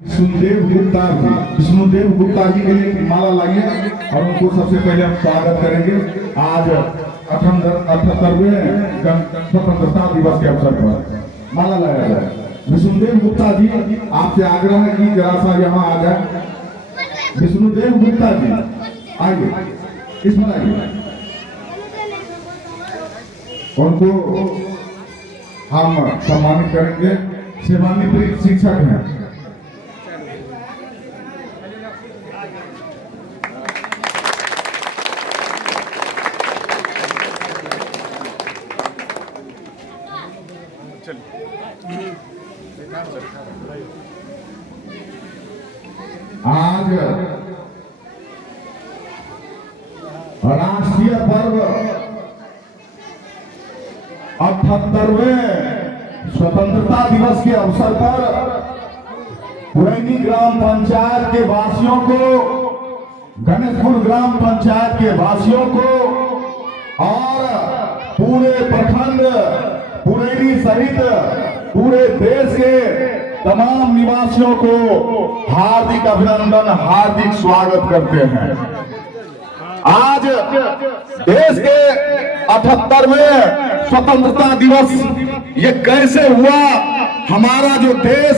विष्णुदेव गुप्ता जी के लिए माला लाइए और उनको सबसे पहले हम स्वागत करेंगे आज 78वें स्वतंत्रता दिवस के अवसर पर माला लाया जाए। विष्णुदेव गुप्ता जी, आपसे आग्रह है कि जरा सा यहाँ आ जाए। विष्णुदेव गुप्ता जी आइए, इसमें आइए। उनको हम सम्मानित करेंगे। सेवानिवृत्त शिक्षक हैं। आज राष्ट्रीय पर्व 78वें स्वतंत्रता दिवस के अवसर पर पुरैनी ग्राम पंचायत के वासियों को, गणेशपुर ग्राम पंचायत के वासियों को और पूरे प्रखंड पुरैनी सहित पूरे देश के तमाम निवासियों को हार्दिक अभिनंदन, हार्दिक स्वागत करते हैं। आज देश के 78वें स्वतंत्रता दिवस ये कैसे हुआ? हमारा जो देश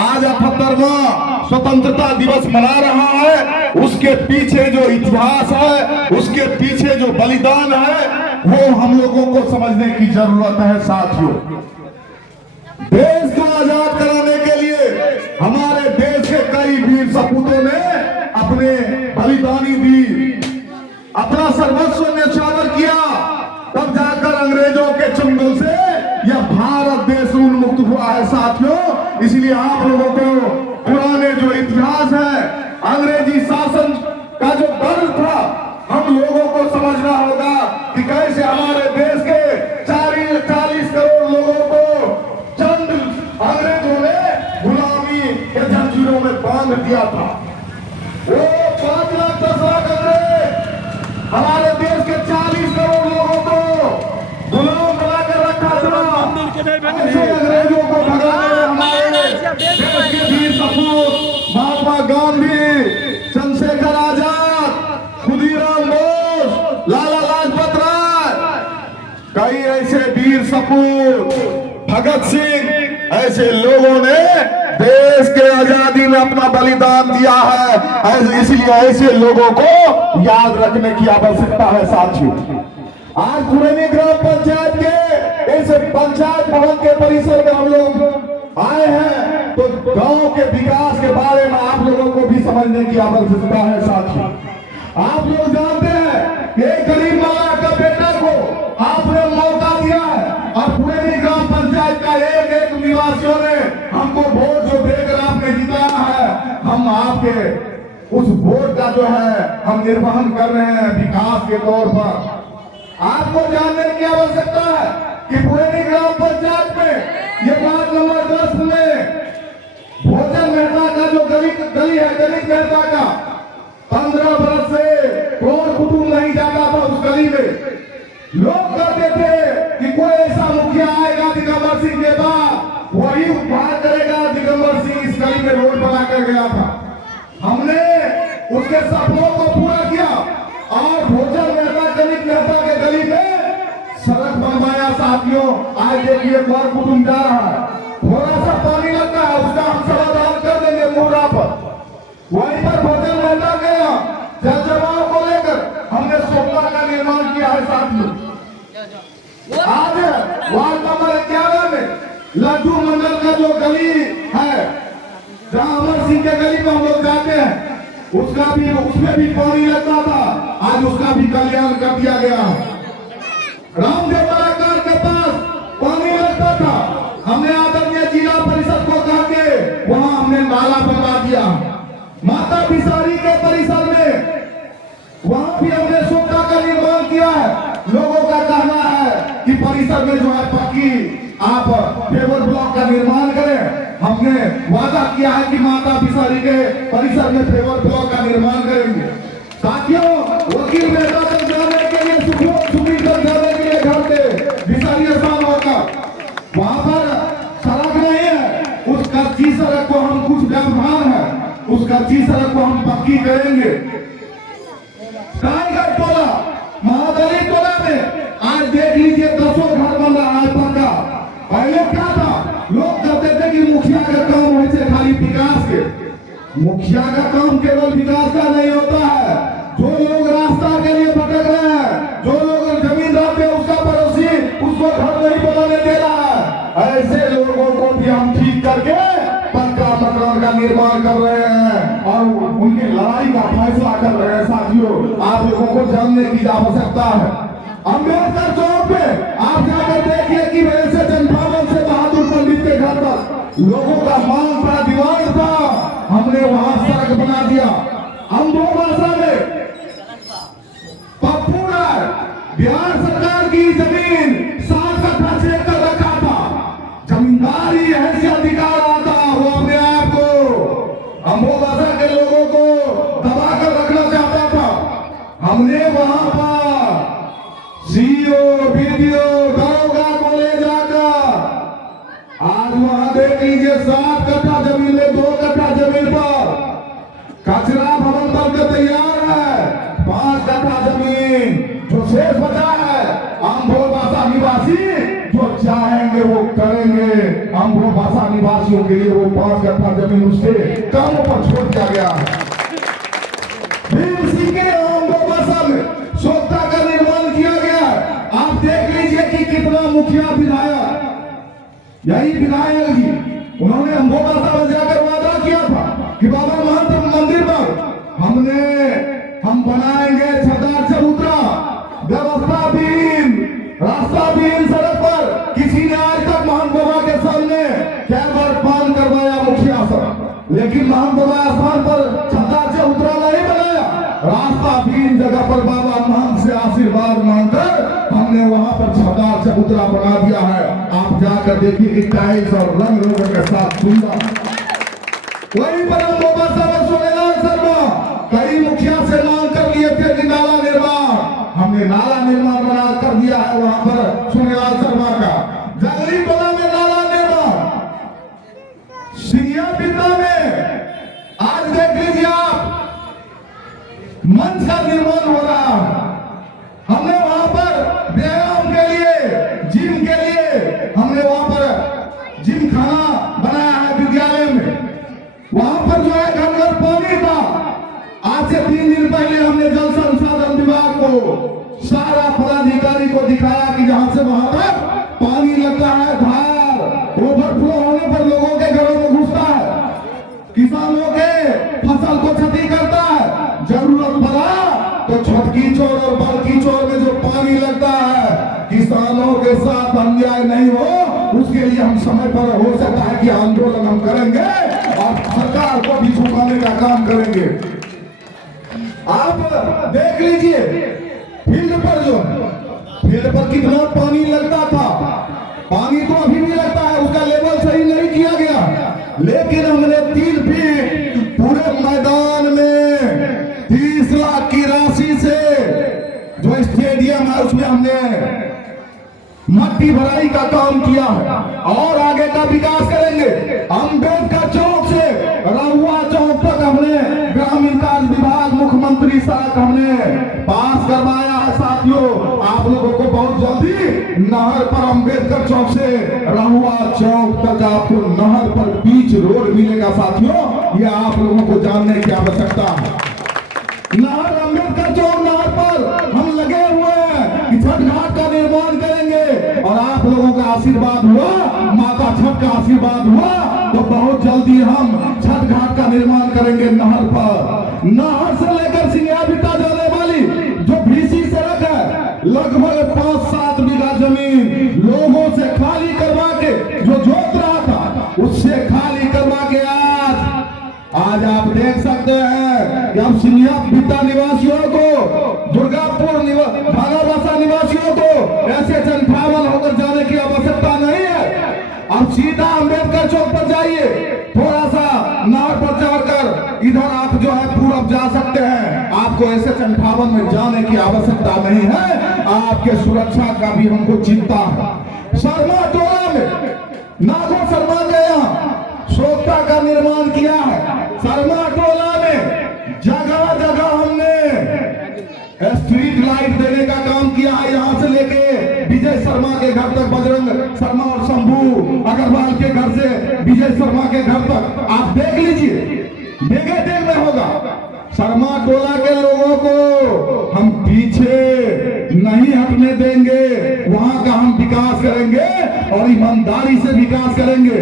आज 78वां स्वतंत्रता दिवस मना रहा है, उसके पीछे जो इतिहास है, उसके पीछे जो बलिदान है, वो हम लोगों को समझने की जरूरत है। साथियों, देश को आजाद कराने के लिए हमारे देश के कई वीर सपूतों ने अपने बलिदानी दी, अपना सर्वस्व न्यौछावर किया, तब जाकर अंग्रेजों के चंगुल से यह भारत देश उन्मुक्त हुआ है। साथियों, इसलिए आप लोगों को पुराने जो इतिहास है, अंग्रेजी शासन का जो दर्द था, हम लोगों को समझना होगा कि कैसे हमारे देश के 40 करोड़ लोगों को चंद अंग्रेजों ने गुलामी के जंजीरों में बांध दिया था। वो 5 लाख 10 लाख अंग्रेज हमारे देश के 40 करोड़ लोगों को गुलाम बनाकर रखा था। ऐसे अंग्रेजों को भगाने हमारे देश के वीर सपूत महात्मा गांधी, चंद्रशेखर आजाद, खुदीराम बोस, लाला लाजपत राय, कई ऐसे वीर सपूत, भगत सिंह, ऐसे लोगों ने देश के आजादी में अपना बलिदान दिया है। इसलिए ऐसे लोगों को याद रखने की आवश्यकता है। साथियों, आज पुरैनी ग्राम पंचायत के इस पंचायत भवन के परिसर में हम लोग आए हैं, तो गांव के विकास के बारे में आप लोगों को भी समझने की आवश्यकता है। साथियों, आप लोग जानते हैं कि एक गरीब माला का बेटा को आपने मौका दिया है और पुरैनी ग्राम पंचायत का एक निवासियों ने हमको वोट जो देकर आपने जिताया है, हम आपके उस वोट का जो है हम निर्वहन कर रहे हैं विकास के तौर पर। आपको जानने की आवश्यकता है कि पुरैनी ग्राम पंचायत में ये वार्ड नंबर 10 में भोजन मेहता का जो गली है, दलित मेहता का 15 बरस से कौन कुटुंब नहीं जाता था उस गली में। लोग कहते थे कि कोई ऐसा मुखिया आएगा दिगंबर सिंह के बाद, वही उद्धार करेगा। दिगंबर सिंह इस गली में रोड बनाकर गया था, हमने उसके सपनों को पूरा किया और भोजन मेहता दलित मेहता के गली में सड़क बनवाया। साथियों, आज देखिए कौन कुटुंब जा रहा है, थोड़ा सा पानी लगता है, उसका हम समाधान कर देंगे मुहरा पर। वहीं पर भोजन मेहता गया, जल जमाव को लेकर हमने सोपा का निर्माण किया है। साथियों, आज वार्ड नंबर 11 में लड्डू मंडल का जो गली है, जहां अमर सिंह के गली में हम लोग जाते हैं, उसमें भी पानी लगता था, आज उसका भी कल्याण कर दिया गया है। रामदेव कलाकार के पास पानी लगता था, हमने आदरणीय जिला परिषद को कहा के वहां हमने नाला बनवा दिया। माता बिसारी के परिसर में वहां भी हमने सोखा का निर्माण किया है। लोगों का कहना है कि परिसर में जो है पक्की आप पेवर ब्लॉक का निर्माण करें। हमने वादा किया है कि माता बिसारी के परिसर में पेवर ब्लॉक का निर्माण करेंगे। साथियों, वकील मेहता तक जाने के लिए, सुप्रीम तक जाने के लिए घर से बिसारी स्थान होगा, वहां पर सड़क नहीं है। उस कच्ची सड़क को हम कुछ व्यवधान उस कच्ची सड़क को हम पक्की करेंगे। टाइगर टोला, महादलित टोला में आज देख लीजिए 10 घर बन रहा है पक्का। पहले क्या था, लोग कहते थे कि मुखिया का काम वैसे खाली विकास के। मुखिया का काम केवल विकास का नहीं होता है। जो लोग रास्ता के लिए भटक रहे हैं, जो लोग जमीन रहते हैं उसका पड़ोसी उसको घर नहीं बनाने दे रहा है, ऐसे लोगों को भी हम ठीक करके पक्का मकान का निर्माण कर रहे हैं और उनकी लड़ाई का फैसला कर रहे हैं। साथियों, आप लोगों को जानने की आवश्यकता है। अम्बेडकर चौक पे आप जाकर देखिए कि वैसे चंपावत से बहादुर पंडित के घर तक लोगों का मांग बड़ा डिमांड था, हमने वहां सड़क बना दिया। अम्बोबासा में पप्पू राय बिहार सरकार की जमीन 7 कट्ठा चेक कर रखा था, जमींदारी हैसियत दिखा रहा था। वो अपने आप को अम्बोबासा के लोगों को दबा कर रखना चाहता था। हमने वहां पर सीओ बीडीओ दरोगा को ले जाकर आज वहां देख लीजिए 7 कट्ठा जमीन में 2 कट्ठा जमीन पर कचरा भवन बनकर तैयार है। 5 कट्ठा जमीन जो शेष बचा है, अम्बोबासा निवासी जो चाहेंगे वो करेंगे। अम्बोबासा निवासियों के लिए वो 5 कट्ठा जमीन उसके कामों पर छोड़ दिया गया है। भीम सिंह के अम्बोबासा में सोखता का निर्माण किया गया है। आप देख लीजिए कि कितना मुखिया विधायक, यही विधायक जी, उन्होंने अम्बोबासा में जाकर वादा किया था कि बाबा महंत मंदिर पर हम बनाएंगे छतरपुर चबूतरा, व्यवस्था बीन, रास्ता बीन सड़क पर। किसी ने आज तक महंत बाबा के सामने कैमर पान करवाया मुखिया सब, लेकिन महंत बाबा स्थान पर छतरपुर चबूतरा नहीं बनाया। रास्ता बीन जगह पर बाबा महंत से आशीर्वाद मांगकर हमने वहां पर छतरपुर चबूतरा बना दिया है। आप जाकर देखिए कि टाइल्स और रंग रोगन के साथ सुंदर। वही पर अम्बोबासा में सोनेलाल शर्मा कई मुखिया से मांग कर लिए थे कि नाला निर्माण, हमने नाला निर्माण बना कर दिया है वहां पर सोनेलाल शर्मा का। जंगली टोला में नाला निर्माण, सिंगिया बिंदा में आज देख लीजिए आप मंच का निर्माण हो रहा है। हमने वहां पर व्यायाम के लिए, जिम के लिए हमने वहां पर जिम खाना बनाया है विद्यालय में। वहां पर जो है घर घर पानी था। आज से 3 दिन पहले हमने जल संसाधन विभाग को सारा पदाधिकारी को दिखाया कि जहां से वहां पर पानी लगता है, धार ओवरफ्लो होने पर लोगों के घरों में घुसता है, किसानों के फसल को क्षति करता है। जरूरत पड़ा तो छटकी चोर और बड़की चोर में जो पानी लगता है, किसानों के साथ अन्याय नहीं हो, उसके लिए हम समय पर हो सकता है कि आंदोलन हम करेंगे और सरकार को भी झुकाने का काम करेंगे। आप देख लीजिए फील्ड पर कितना पानी लगता था। पानी तो अभी भी लगता है, उसका लेवल सही नहीं किया गया, लेकिन हमने 3 फीट पूरे मैदान में 30 लाख की राशि से जो स्टेडियम है उसमें हमने मट्टी भराई का काम किया है और आगे का विकास करेंगे। अम्बेडकर चौक से रहुआ चौक तक हमने ग्रामीण कार्य विभाग मुख्यमंत्री सड़क हमने पास करवाया है। साथियों, आप लोगों को बहुत जल्दी नहर पर अम्बेडकर चौक से रहुआ चौक तक आपको नहर पर बीच रोड मिलेगा। साथियों, ये आप लोगों को जानने की आवश्यकता है। नहर अम्बेडकर चौक नहर पर हम लगे हुए हैं कि छठ घाट का निर्माण करेंगे और आप लोगों का आशीर्वाद हुआ, माता छठ का आशीर्वाद हुआ तो बहुत जल्दी हम छठ घाट का निर्माण करेंगे नहर पर। नहर से लेकर सिंगिया बिट्टा जाने वाली जो बीसी सड़क है, लगभग 5-7 बीघा जमीन लोगों से खाली करवा के, जो जोत रहा था उससे खाली करवा के आज आप देख सकते हैं कि हम सिंगिया बिट्टा निवासियों को, दुर्गापुर भागाबासा निवासियों को ऐसे चंपावत होकर जाने की आवश्यकता नहीं है। अब सीधा अम्बेडकर चौक पर जाइए, थोड़ा सा नहर पर चढ़कर इधर आप जो है पूरब जा सकते हैं। आपको ऐसे चंपावत में जाने की आवश्यकता नहीं है, आपके सुरक्षा का भी हमको चिंता है। शर्मा टोला में नागो शर्मा के यहाँ सोखता का निर्माण किया है। शर्मा टोला के घर तक बजरंग शर्मा और शंभू अग्रवाल के घर से विजय शर्मा के घर तक आप देख लीजिए, देखने होगा। शर्मा टोला के लोगों को हम पीछे नहीं हटने देंगे, वहां का हम विकास करेंगे और ईमानदारी से विकास करेंगे।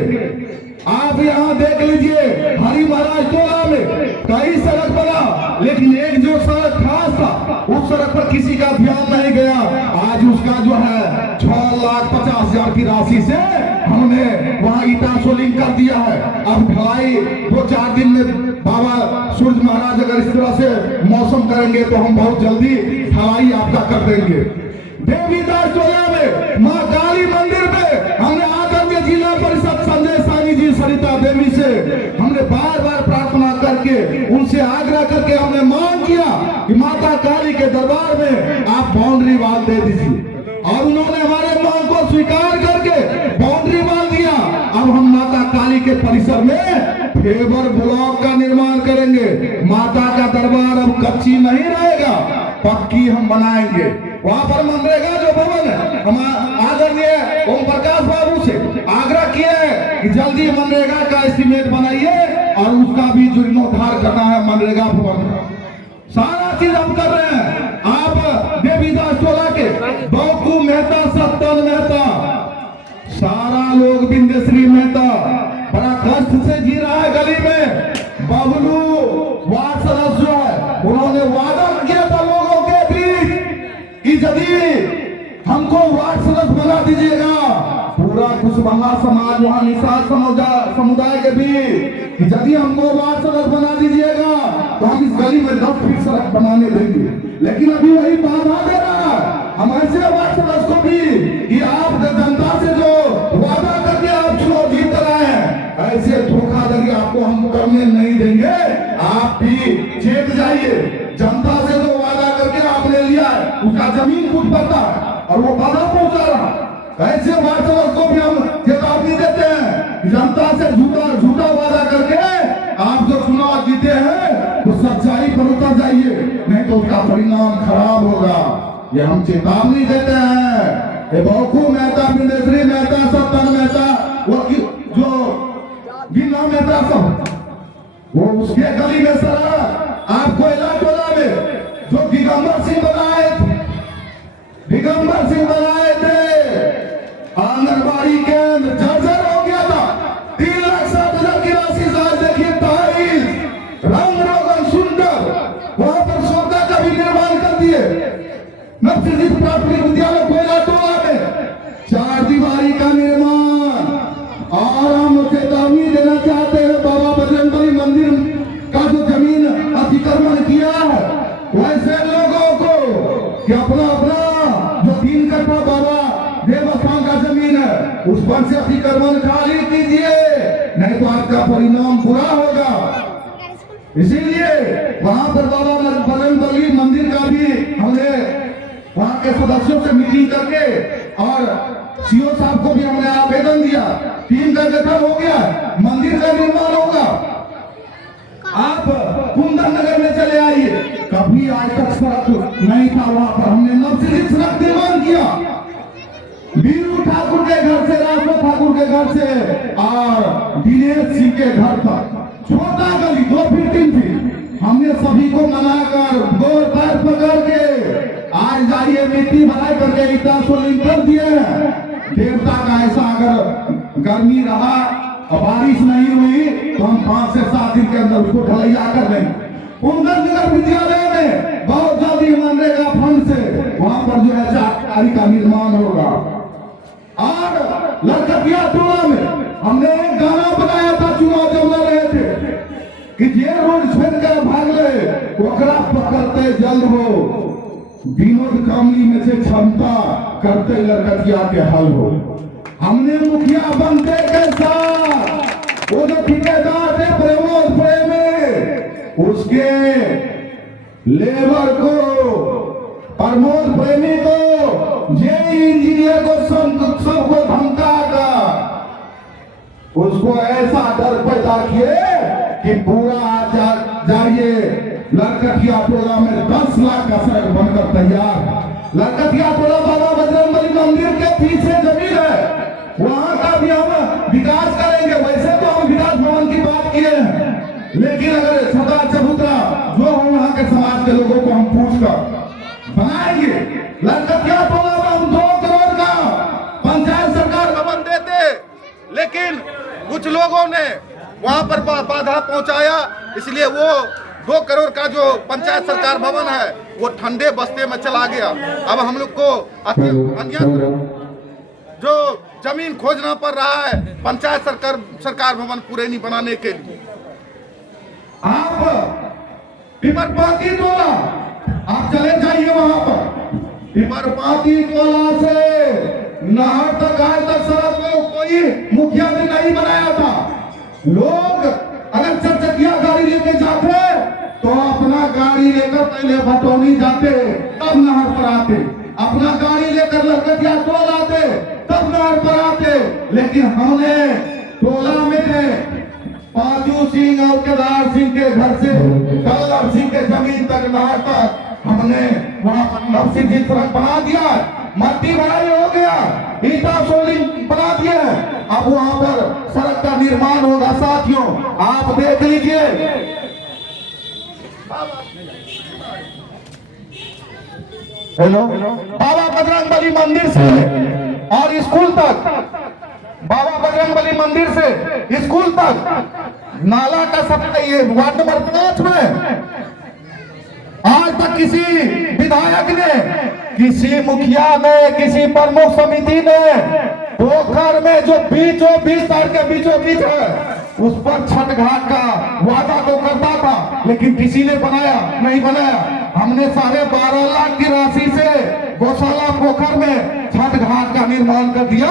आप यहाँ देख लीजिए, हरि महाराज टोला में कई सड़क बना, लेकिन एक जो सड़क खास था उस सड़क पर किसी का ध्यान नहीं गया। आज उसका जो है 6,50,000 की राशि से हमने वहाँ ईटा सोलिंग कर दिया है। अब ढलाई 2-4 दिन में बाबा सूरज महाराज अगर इस तरह से मौसम करेंगे तो हम बहुत जल्दी ढलाई आपका कर देंगे। देवीदास टोला में माँ काली मंदिर में हमने आकर के जिला परिषद संजय सानी जी सरिता देवी से हमने बार बार प्रार्थना करके उनसे आग्रह करके हमने मांग किया कि माता काली के दरबार में आप बाउंड्री वाल दे दीजिए, और उन्होंने हमारे मांग को स्वीकार करके बाउंड्री वाल दिया। अब हम माता काली के परिसर में फेवर ब्लॉक का निर्माण करेंगे। माता का दरबार अब कच्ची नहीं रहेगा, पक्की हम बनाएंगे। वहां पर मनरेगा जो भवन है, हम आदरणीय ओम प्रकाश बाबू से आग्रह किए हैं कि जल्दी मनरेगा का एस्टीमेट बनाइए और उसका भी जीर्णोद्धार करना है मनरेगा भवन का। सारा चीज हम कर रहे हैं। आप देवीदास टोला के बौकू मेहता, सत्तन मेहता, सारा लोग बिंदेश्री मेहता बड़ा कष्ट से जी रहा है गली में। बबलू वार्ड सदस्य जो है, उन्होंने वादा किया था लोगों के बीच कि यदि हमको वार्ड सदस्य बना दीजिएगा, पूरा कुशवाहा समाज वहां निषाद समुदाय के बीच कि यदि हमको वार्ड सदस्य बना दीजिएगा तो हम इस गली में 10 फीट सड़क बनाने देंगे। लेकिन अभी वही बाधा दे रहा है। हम ऐसे वार्ड सदस्य को भी कि आप जनता से जो वादा करके आप चुनाव जीत रहे हैं, ऐसे धोखाधड़ी आपको हम करने नहीं देंगे। आप भी चेत जाइए, जनता से जो वादा करके आपने लिया है उसका जमीन कुछ पड़ता है और वो बाधा पहुंचा रहा है। ऐसे वार्ड सदस्य को भी हम चेतावनी देते हैं, जनता से झूठा वादा करके आप जो चुनाव जीते हैं तो सच्चाई पर उतर जाइए, नहीं तो उसका परिणाम खराब होगा। ये हम चेतावनी देते हैं। ये बौखू मेहता, बिंदेश्री मेहता, सत्तन मेहता, वो जो गिन्ना मेहता सब, वो उसके गली में सरा आप कोयला टोला में जो दिगंबर सिंह बनाए थे आंगनबाड़ी केंद्र जर्जर हो गया था। 3,60,000 की राशि से आज देखिए 23 रंग रोगन सुंदर वहां पर सोदा का भी निर्माण कर दिए। नवसृजित प्राथमिक विद्यालय कोयला टोला में 4 दीवारी का निर्माण। और हम चेतावनी देना चाहते हैं, बाबा बजरंगबली मंदिर का जो जमीन अतिक्रमण किया है वैसे लोगों को कि अपना जो 3 कट्ठा बाबा देवस्थान का जमीन है उस पर से अतिक्रमण खाली कीजिए, नहीं तो आपका परिणाम बुरा होगा। इसीलिए वहां पर बाबा बजरंगबली मंदिर का भी हमने वहां के सदस्यों से मीटिंग करके और सीओ साहब को भी हमने आवेदन दिया। 3 का गठन हो गया, मंदिर का निर्माण होगा। आप कुंदन नगर में चले आइए, कभी आज तक सड़क नहीं था वहां पर, हमने नवसृजित सड़क निर्माण किया। बीरू ठाकुर के घर से, राजो ठाकुर के घर से और दिनेश सिंह के घर तक छोटा गली 2 फीट 3 फीट हमने सभी को मनाकर गोर पैर पकड़ के आज जाइए मिट्टी भराई करके ईटा सोलिंग कर दिए हैं। देवता का ऐसा अगर गर्मी रहा और बारिश नहीं हुई तो हम 5 से 7 दिन के अंदर उसको ढलैया कर देंगे। नगर विद्यालय में बहुत जल्दी मनरेगा फंड से वहां पर जो है चारकारी का निर्माण होगा। और लड़कटिया टोला में हमने एक गाना बनाया था चुनाव जब लड़ रहे थे कि जे रोड छोड़ कर भाग ले ओकरा पकड़ते जल्द हो, विनोद कामली में से क्षमता करते लड़कटिया के हल हो। हमने मुखिया बनते के साथ वो जो ठेकेदार थे प्रमोद प्रेमी, उसके लेबर को, प्रमोद प्रेमी को, जे इंजीनियर को सबको धमका कर उसको ऐसा डर पैदा किए कि पूरा जाइए लड़कटिया टोला में 10 लाख का सड़क बनकर तैयार। लड़कतिया टोला बाबा बजरंगबली मंदिर के पीछे जमीन है, वहां का भी हम विकास करेंगे। वैसे तो हम विकास भवन की बात किए हैं, लेकिन अगर छोटा चबूतरा जो हो वहां के समाज के लोगों को हम पूछ कर बनाएंगे। लड़कतिया टोला में हम 2 करोड़ का पंचायत सरकार भवन देते, लेकिन कुछ लोगों ने वहां पर बाधा पहुंचाया, इसलिए वो 2 करोड़ का जो पंचायत सरकार भवन है वो ठंडे बस्ते में चला गया। अब हम लोग को अन्यत्र जो जमीन खोजना पड़ रहा है पंचायत सरकार भवन पुरैनी बनाने के लिए। आप पिपरपाती टोला आप चले जाइए, वहां पर पिपरपाती टोला से नहर तक आज तक सड़क को कोई मुखिया ने नहीं बनाया था। लोग अगर चरचकिया गाड़ी लेके जाते तो अपना गाड़ी लेकर पहले भटौनी जाते, तब नहर पर आते, अपना गाड़ी लेकर लड़कतिया टोल आते, तब नहर पर आते। लेकिन हमने टोला में पाजू सिंह और केदार सिंह के घर से कल्लर सिंह के जमीन तक नहर तक हमने वहां पर नफसी सड़क बना दिया, मट्टी भराई हो गया, ईटा सोलिंग बना दिए। अब वहां पर सड़क का निर्माण होगा। साथियों आप देख लीजिए, हेलो, बाबा बजरंगबली मंदिर से और स्कूल तक, बाबा बजरंगबली मंदिर से स्कूल तक नाला का सफाई वार्ड नंबर 5 में आज तक किसी विधायक ने, किसी मुखिया ने, किसी प्रमुख समिति ने पोखर में जो बीचों बीच के बीचों बीच है उस पर छठ घाट का वादा तो करता था, लेकिन किसी ने बनाया नहीं बनाया। हमने 12.5 लाख की राशि से गौशाला पोखर में छठ घाट का निर्माण कर दिया।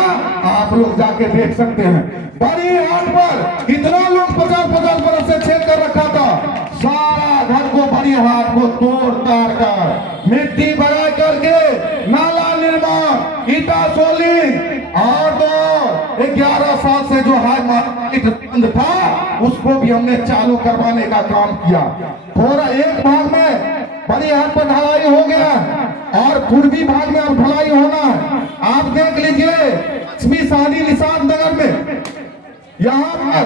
आप लोग जाके देख सकते हैं। बड़ी हाट पर कितना लोग 50-50 बरस से छेद कर रखा था, सारा घर को बड़ी हाट को तोड़ ताड़ कर मिट्टी भरा करके नाला निर्माण, ईटा सोलिंग और तो 11 साल से जो है मार्केट बंद था उसको भी हमने चालू करवाने का काम किया। थोड़ा एक भाग में बड़ी हाट पर ढलाई हो गया और पूर्वी भाग में अब ढलाई होना है। आप देख लीजिए लक्ष्मी शादी निषाद नगर में यहाँ पर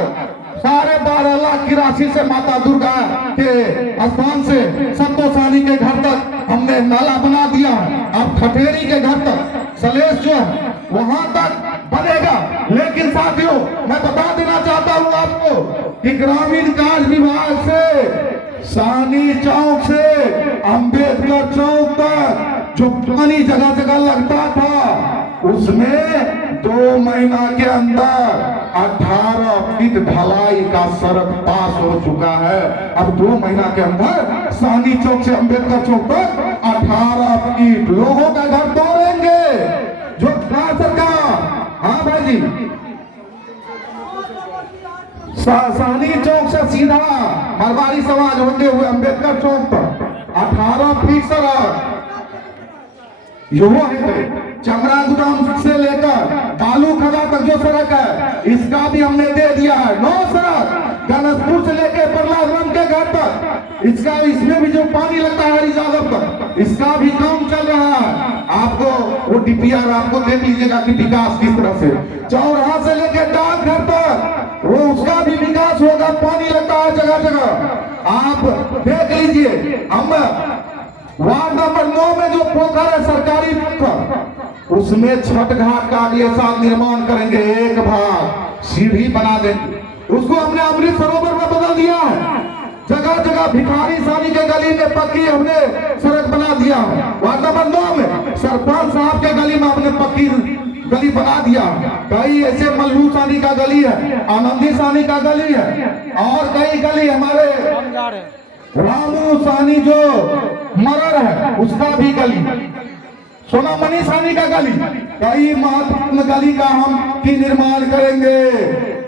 12.5 लाख की राशि से माता दुर्गा के स्थान से संतोषानी के घर तक हमने नाला बना दिया। अब खटेरी के घर तक सलेश जो है वहां तक बनेगा। लेकिन साथियों मैं बता देना चाहता हूं आपको कि ग्रामीण कार्य विभाग से सानी चौक से अंबेडकर चौक तक जो पानी जगह जगह लगता था उसमें 2 महीना के अंदर 18 फीट ढलाई का सड़क पास हो चुका है। अब 2 महीना के अंदर सानी चौक से अंबेडकर चौक तक 18 फीट लोगों का घर तोड़ेंगे। जो सरकार, हाँ भाई जी, सानी चौक से सीधा मरवाड़ी समाज होते हुए अंबेडकर चौक तक 18 फीट सड़क युवा है। चमड़ा गोदाम से लेकर बालू खदा तक जो सड़क है इसका भी हमने दे दिया है। 9 सड़क गणेशपुर से लेकर प्रहलाद के घर तक, इसका इसमें भी जो पानी लगता है हरी यादव तक, इसका भी काम चल रहा है। आपको वो डीपीआर आपको देख लीजिएगा कि विकास किस तरह से चौराहा से लेकर डाकघर तक वो उसका भी विकास होगा। पानी लगता है जगह जगह, आप देख लीजिए। हम वार्ड नंबर 9 में जो पोखर है सरकारी पोखर उसमें छठ घाट का अगले साल निर्माण करेंगे। एक भाग सीढ़ी बना देंगे, उसको हमने अमृत सरोवर में बदल दिया है। जगह जगह भिखारी सानी के गली में पक्की हमने सड़क बना दिया। वार्ड नंबर 9 में सरपंच साहब के गली में हमने पक्की गली बना दिया। कई ऐसे मल्लू सानी का गली है, आनंदी सानी का गली है और कई गली हमारे रामू सानी जो मरर है उसका भी गली, सोनामणि सानी का गली, कई महत्वपूर्ण गली का हम की निर्माण करेंगे।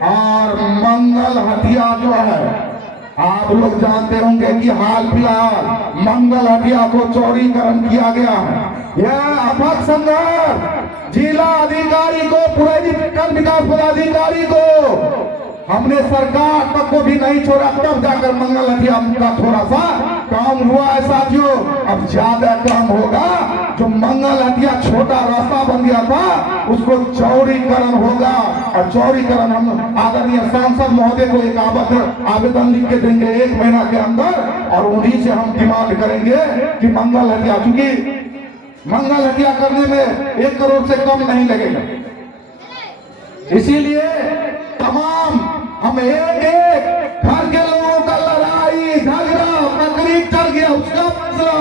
और मंगल हटिया जो है आप लोग जानते होंगे कि हाल फिलहाल मंगल हटिया को चौड़ीकरण किया गया है। यह अभक संघर्ष जिला अधिकारी को पुरैनी विकास पदाधिकारी को हमने सरकार तक को भी नहीं छोड़ा, तब जाकर मंगल हटिया का थोड़ा सा काम हुआ है साथियों। अब ज्यादा काम होगा। जो मंगल हटिया छोटा रास्ता बन गया था उसको चौड़ीकरण होगा, और चौड़ीकरण हम आदरणीय सांसद महोदय को एक आवेदन लिख के देंगे 1 महीना के अंदर, और उन्हीं से हम डिमांड करेंगे कि मंगल हटिया, चूंकि मंगल हटिया करने में 1 करोड़ से कम नहीं लगेगा, इसीलिए तमाम हम एक घर के लोगों का लड़ाई झगड़ा तकलीफ चल गया, उसका फैसला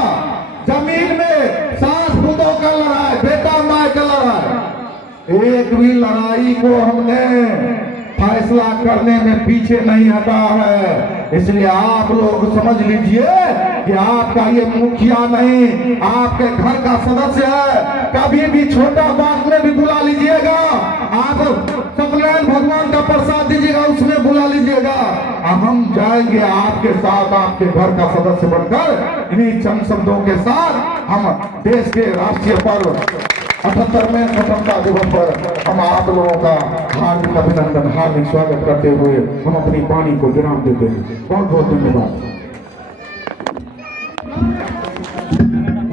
जमीन में सास बूंदों का लड़ाई, बेटा माँ का लड़ाई, एक भी लड़ाई को हमने फैसला करने में पीछे नहीं हटा है। इसलिए आप लोग समझ लीजिए कि आपका ये मुखिया नहीं, आपके घर का सदस्य है। कभी भी छोटा बात में भी बुला लीजिएगा, आप सत्यनारायण भगवान का प्रसाद दीजिएगा, उसमें बुला लीजिएगा, हम जाएंगे आपके साथ, आपके घर का सदस्य बनकर। इन्हीं चंद शब्दों के साथ हम देश के राष्ट्रीय पर्व 78वें स्वतंत्रता दिवस पर हम आप लोगों का हार्दिक अभिनंदन, हार्दिक स्वागत करते हुए हम अपनी वाणी को विराम देते हैं। बहुत बहुत धन्यवाद।